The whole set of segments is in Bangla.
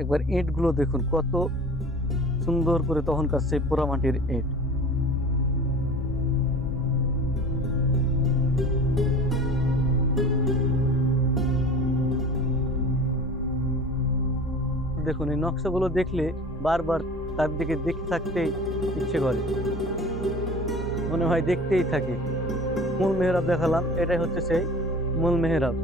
একবার ইট গুলো দেখুন, কত সুন্দর করে তখনকার সেই পোড়ামাটির ইট। দেখুন এই নকশাগুলো দেখলে বারবার তার দিকে দেখতে থাকতেই ইচ্ছে করে, মনে হয় দেখতেই থাকি। মূল মেহরাব দেখালাম, এটাই হচ্ছে সেই মূল মেহরাব।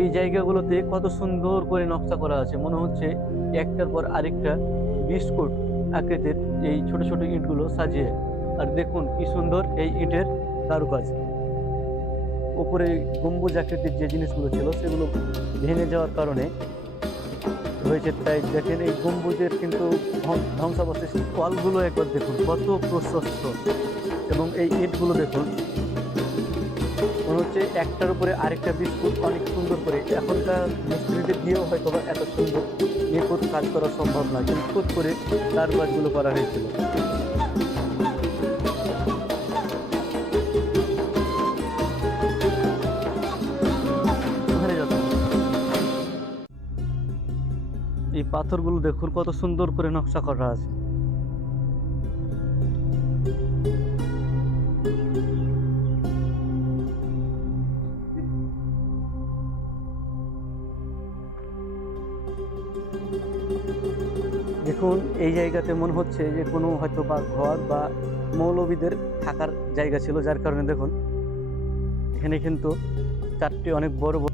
এই জায়গাগুলোতে কত সুন্দর করে নকশা করা আছে, মনে হচ্ছে একটার পর আরেকটা বিস্কুট আকৃতির এই ছোট ছোট ইটগুলো সাজিয়ে। আর দেখুন কি সুন্দর এই ইটের কারুকাজ। উপরে গম্বুজ আকৃতির যে জিনিসগুলো ছিল সেগুলো ভেঙে যাওয়ার কারণে হয়েছে, তাই দেখেন এই গম্বুজের কিন্তু ধ্বংসাবশেষ। ওয়ালগুলো একবার দেখুন কত প্রশস্ত, এবং এই ইটগুলো দেখুন মনে হচ্ছে একটার উপরে আরেকটা বিস্কুট অনেক সুন্দর করে। এখনকার মিস্ত্রিদের দিয়েও হয়তো বা এত সুন্দর নিখুঁত কাজ করা সম্ভব না, নিখুঁত করে তার কাজগুলো করা হয়েছিল। এই পাথরগুলো দেখুন কত সুন্দর করে নকশা করা আছে। দেখুন এই জায়গাতে মনে হচ্ছে যে কোনো হয়তো বা ঘর বা মৌলবীদের থাকার জায়গা ছিল, যার কারণে দেখুন এখানে কিন্তু চারটি অনেক বড় বড়